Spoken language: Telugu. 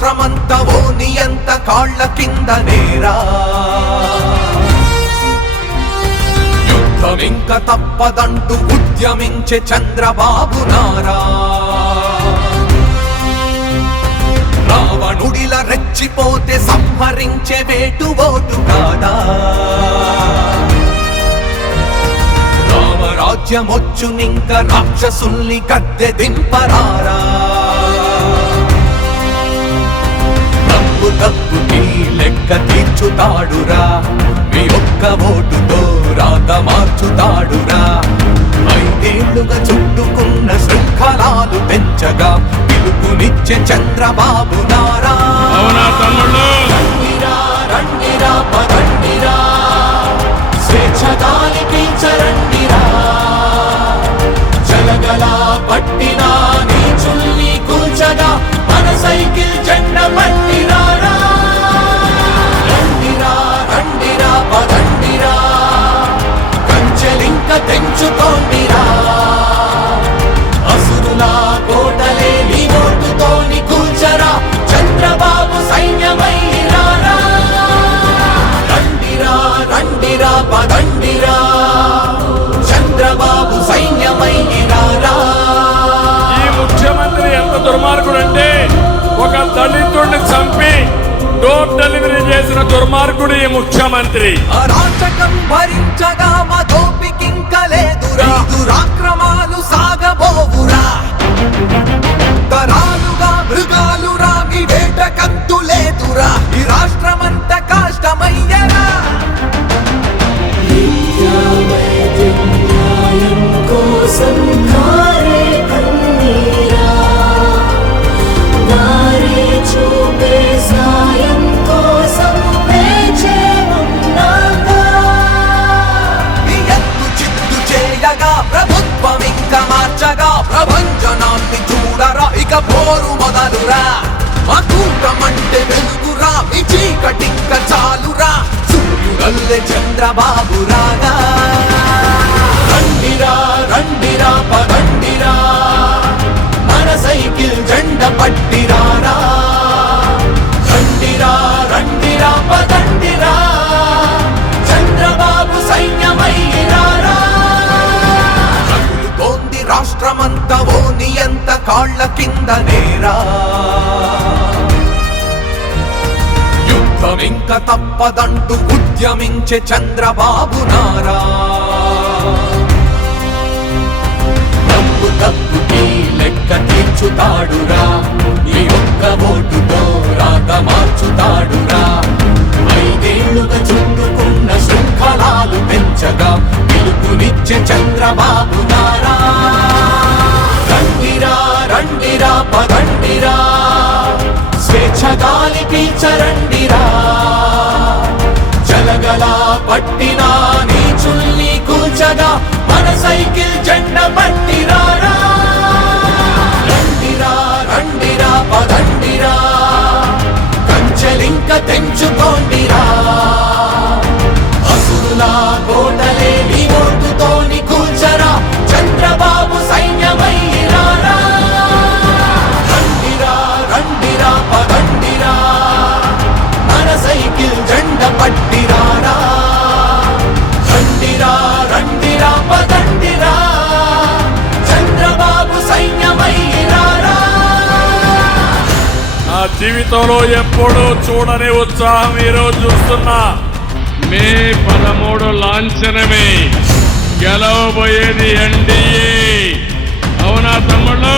రాష్ట్రమంతా ఓ నియంత కాళ్ల కింద నేరా యుద్ధమింక తప్పదంటూ ఉద్యమించే చంద్రబాబు నారా రావణుడిల రెచ్చిపోతే సంహరించే వేటు ఓటు కాదా రామరాజ్యమొచ్చునింక రాక్షసుల్ని గద్దె దింపరారా తప్పుకి లెక్క తీర్చుతాడురా మీ ఒక్క ఓటుతో రాత మార్చుతాడురా 5 ఏళ్లుగా చుట్టుకున్న శృంఖలాలు పెంచగా పిలుపునిచ్చే చంద్రబాబు నారా రండిరా రండిరా పదండిరా స్వేచ్ఛ గాలి పీల్చరండిరా జలగలా పట్టినా నీచుల్ని కూల్చగా మన సైకిల్ జెండా పట్టిరారా రండిరా రండిరా పదండిరా కంచెలింక తెంచుకోండిరా అసురులా కోటలే నీ ఓటుతోని కూల్చరా చంద్రబాబు సైన్యమైరారా రండిరా రండిరా పదండిరా చంద్రబాబు సైన్యమైరారా ఈ ముఖ్యమంత్రి ఎంత దుర్మార్గుడంటే ఒక దళితుడిని చంపి డోర్ డెలివరీ చేసిన దుర్మార్గుడు ఈ ముఖ్యమంత్రి అరాచకం భరించగా మా దోపికింక లేదురా దురాక్రమాలు సాగబోవురా తరాలుగా మృగాలురా మీ వేట కంతు లేదురా ఈ రాష్ట్రమంత కష్టమయ్యరా ప్రభుత్వం ఇంకా మార్చగా ప్రభంజనాన్ని చూడరా ఇక పోరు మొదలురా మా కూటమంటే వెలుగురా మీ చీకటింక చాలురా సూర్యుడల్లే చంద్రబాబు రాగా రండిరా రండిరా పదండిరా మన సైకిల్ జెండ పట్టిరారా రండిరా రండిరా పదండిరా చంద్రబాబు సైన్యమైరారా రాష్ట్రమంతా ఓ నియంత కాళ్ల కింద నేరా యుద్ధమింక తప్పదంటూ ఉద్యమించే చంద్రబాబు నారా తప్పుకి లెక్క తీర్చుతాడురా ఈ ఒక్క ఓటుతో రాత మార్చుతాడురా 5 ఏళ్లుగా చుట్టుకున్న శృంఖలాలు పెంచగా పిలుపునిచ్చే చంద్రబాబు నారా రండిరా రండిరా పదండిరా స్వేచ్ఛ గాలి పీల్చరండిరా జలగలా పట్టినా నీచుల్ని కూల్చగా మన సైకిల్ జెండా పట్టిరారా రండిరా రండిరా పదండిరా కంచెలింక తెంచుకోండిరా అసురులా కోటలే నీ ఓటుతోని కూల్చరా చంద్రబాబు సైన్యమైరారా రండిరా రండిరా పదండిరా మన సైకిల్ జెండ పట్టిరారా రండిరా రండిరా పదండిరా చంద్రబాబు సైన్యమైరారా నా జీవితంలో ఎప్పుడూ చూడని ఉత్సాహం ఈరోజు చూస్తున్నా మే 13 లాంఛనమే గెలవబోయేది ఎన్డీఏ అవునా తమ్ముళ్ళు